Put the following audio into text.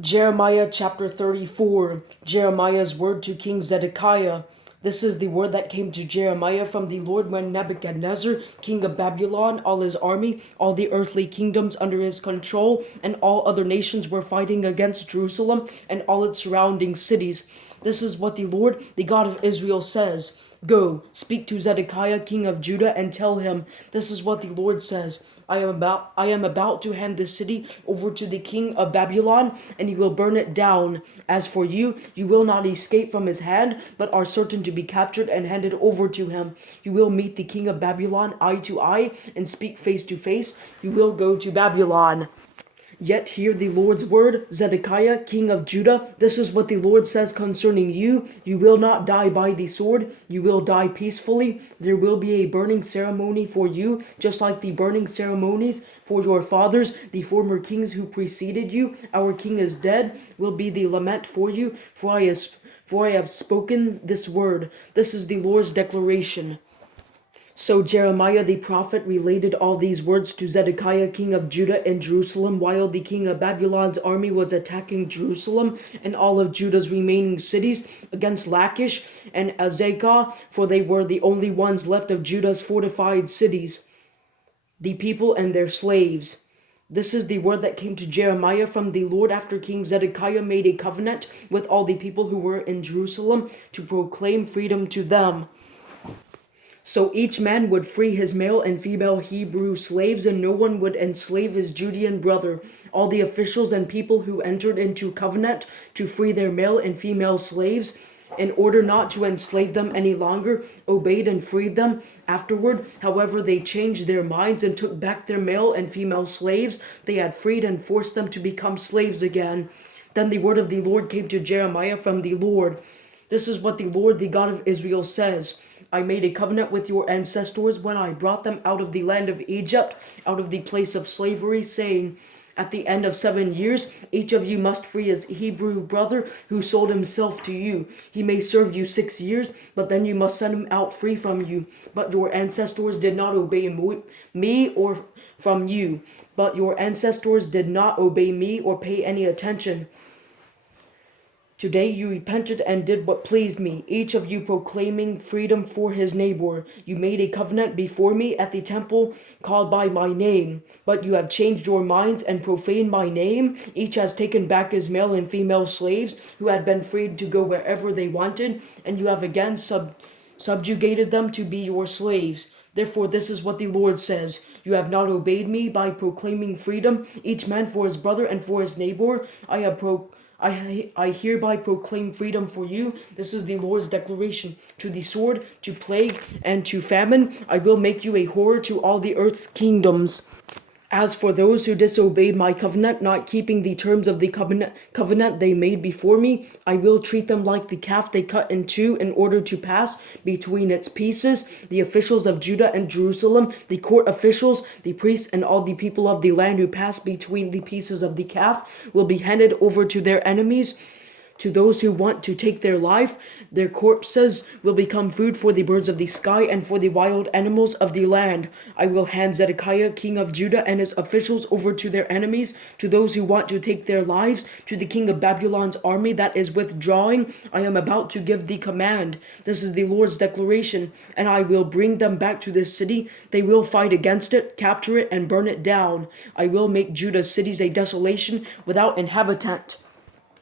Jeremiah chapter 34, Jeremiah's word to King Zedekiah. This is the word that came to Jeremiah from the Lord when Nebuchadnezzar, king of Babylon, all his army, all the earthly kingdoms under his control, and all other nations were fighting against Jerusalem and all its surrounding cities. This is what the Lord, the God of Israel, says. Go, speak to Zedekiah, king of Judah, and tell him, this is what the Lord says. I am about to hand this city over to the king of Babylon, and he will burn it down. As for you, you will not escape from his hand, but are certain to be captured and handed over to him. You will meet the king of Babylon eye to eye and speak face to face. You will go to Babylon. Yet hear the Lord's word, Zedekiah, king of Judah. This is what the Lord says concerning you. You will not die by the sword. You will die peacefully. There will be a burning ceremony for you, just like the burning ceremonies for your fathers, the former kings who preceded you. Our king is dead, will be the lament for you, for I have spoken this word. This is the Lord's declaration. So Jeremiah the prophet related all these words to Zedekiah king of Judah in Jerusalem while the king of Babylon's army was attacking Jerusalem and all of Judah's remaining cities against Lachish and Azekah, for they were the only ones left of Judah's fortified cities, the people and their slaves. This is the word that came to Jeremiah from the Lord after King Zedekiah made a covenant with all the people who were in Jerusalem to proclaim freedom to them. So each man would free his male and female Hebrew slaves, and no one would enslave his Judean brother. All the officials and people who entered into covenant to free their male and female slaves, in order not to enslave them any longer, obeyed and freed them. Afterward, however, they changed their minds and took back their male and female slaves they had freed and forced them to become slaves again. Then the word of the Lord came to Jeremiah from the Lord. This is what the Lord, the God of Israel, says. I made a covenant with your ancestors when I brought them out of the land of Egypt, out of the place of slavery, saying, at the end of 7 years, each of you must free his Hebrew brother who sold himself to you. He may serve you 6 years, but then you must send him out free from you. But your ancestors did not obey me or from you. But your ancestors did not obey me or pay any attention. Today you repented and did what pleased me, each of you proclaiming freedom for his neighbor. You made a covenant before me at the temple called by my name, but you have changed your minds and profaned my name. Each has taken back his male and female slaves who had been freed to go wherever they wanted, and you have again subjugated them to be your slaves. Therefore, this is what the Lord says. You have not obeyed me by proclaiming freedom, each man for his brother and for his neighbor. I hereby proclaim freedom for you. This is the Lord's declaration. To the sword, to plague, and to famine, I will make you a horror to all the earth's kingdoms. As for those who disobeyed my covenant, not keeping the terms of the covenant they made before me, I will treat them like the calf they cut in two in order to pass between its pieces. The officials of Judah and Jerusalem, the court officials, the priests, and all the people of the land who pass between the pieces of the calf will be handed over to their enemies. To those who want to take their life, their corpses will become food for the birds of the sky and for the wild animals of the land. I will hand Zedekiah, king of Judah, and his officials over to their enemies. To those who want to take their lives, to the king of Babylon's army that is withdrawing, I am about to give the command. This is the Lord's declaration, and I will bring them back to this city. They will fight against it, capture it, and burn it down. I will make Judah's cities a desolation without inhabitant.